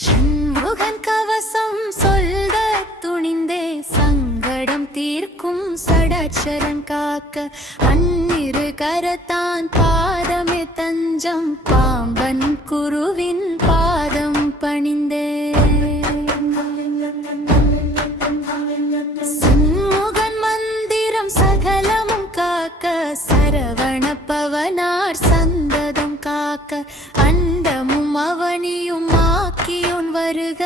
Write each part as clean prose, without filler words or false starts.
சண்முகன் கவசம் சொல்ல துணிந்தே சங்கடம் தீர்க்கும் சடாச்சரன் காக்க அந்நிரு கரத்தான் பாதமே தஞ்சம் பாம்பன் குருவின் பாதம் பணிந்தே சண்முகன் மந்திரம் சகலமும் காக்க சரவண பவனார் சந்ததம் காக்க அண்டமும் அவனியும் ஆக்கியோன் வருக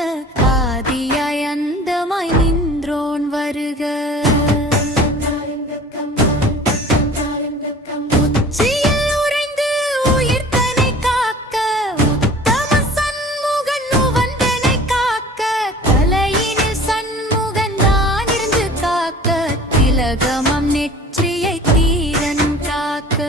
ஆதியாய் அந்தமாய் நின்றோன் வருக உச்சியில் உறைந்து உயிர்த்தனை காக்க உத்தம சண்முகன் உவந்தனை காக்க தலையினில் சண்முகன் நான் இருந்து காக்க திலகமம் நெற்றியை தீரன் காக்க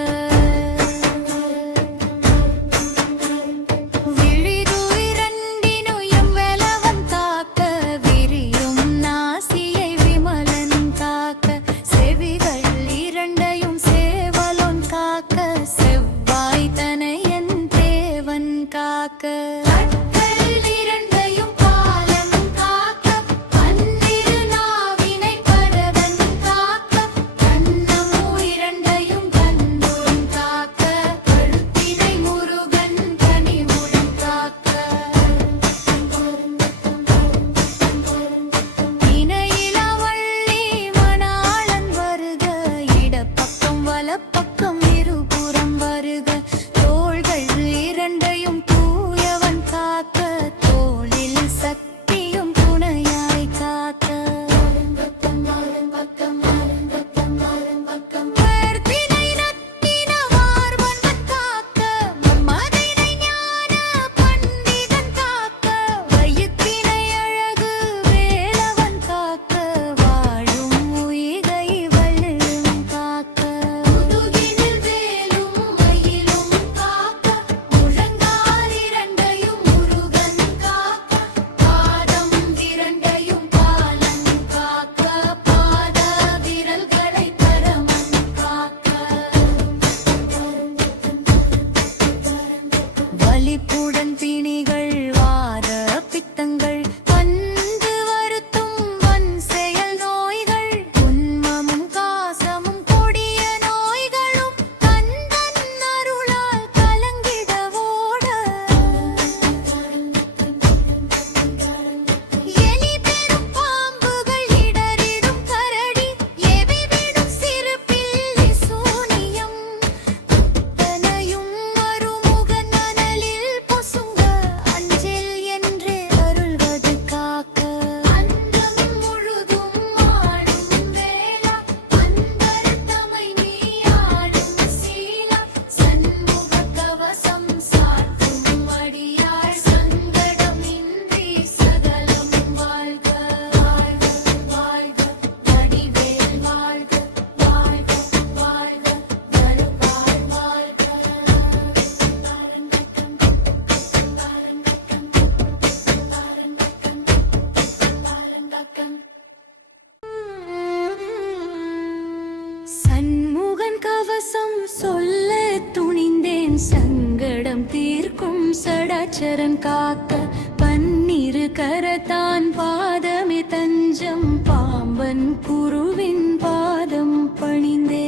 பக்கம் இருபுறம் வருக தோள்கள் இரண்டையும் தூயவன் காக்க தோளில் சக்தியும் துணையாய் காக்க கர்த்தினை நத்தின மார்பன் காக்க மதினை ஞான பண்டிதன் காக்க வயிற்றினை அழகு வேலவன் காக்க வாழும் உயிரை வள்ளும் காக்க வலிப்புடன் பிணிகள் வார பித்தங்கள் வந்து வருத்தும் வன் செயல் நோய்கள் உன்மமும் காசமும் கொடிய நோய்களும் கந்தன் அருளால் கலங்கிடவோட எலி பெரும் பாம்புகள் இடறிடும் கரடி எவி விடும் சிறு பில்லி சூனியம் தனையும் மறுமுகன் அனலில் பொசுங்க அஞ்சில் என்றே அருள்வது காக்க அண்டம் முழுதும் ஆடும் வேளா அன்பர் தமை நீ ஆடும் சீலா சண்முக கவசம் சாற்றும் அடியாள் சங்கடம் இன்றி சகலம் வாழ்க வாழ்க வாழ்க வடிவேல் வாழ்க வாழ்க வாழ்க வருவாள் வாழ்க சண்முகன் கவசம் சொல்ல துணிந்தேன் சங்கடம் தீர்க்கும் சடாச்சரன் காக்க பன்னிரு கரத்தான் பாதமே தஞ்சம் பாம்பன் குருவின் பாதம் பணிந்தே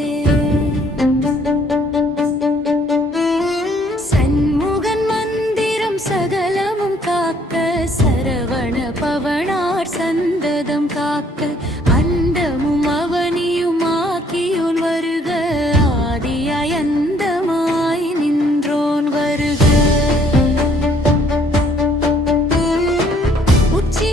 சண்முகன் மந்திரம் சகலமும் காக்க சரவண பவனார் சந்ததம் காக்க அண்டமும் அவனியும் ஆக்கியோன் வருக ஆதியாய் அந்தமாய் நின்றோன் வருக உச்சி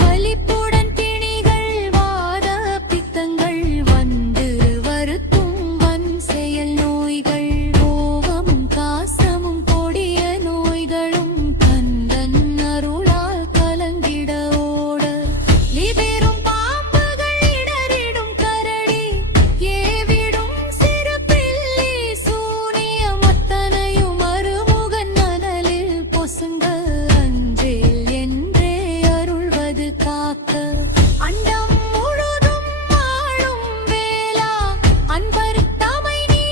வலிப்புடன் பிணிகள் வாத பித்தங்கள் வந்து வருத்தும் வன் செயல் நோய்கள் கோபமும் காசமும் கொடிய நோய்களும் கந்தன் அருளால் கலங்கிட ஓட லிபெரும் பாம்புகள் இடறிடும் கரடி ஏவிடும் சிறு பில்லி சூனியம் அத்தனையும் அருமுகன் மணலில் பொசுங்க அஞ்சேல் என்றே அருள்வது காக்க அண்டம் முழுதும் ஆளும் வேளா அன்பர் தமை நீ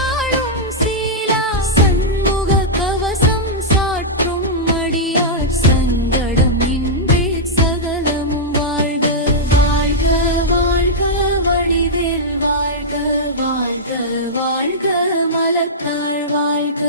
ஆளும் சீலா சண்முக கவசம் சாற்றும் அடியார் சங்கடம் இன்றே சகலமும் வாழ்க வாழ்க வாழ்க வடிவேல் வாழ்க வாழ்க வாழ்க மலத்தாள் வாழ்க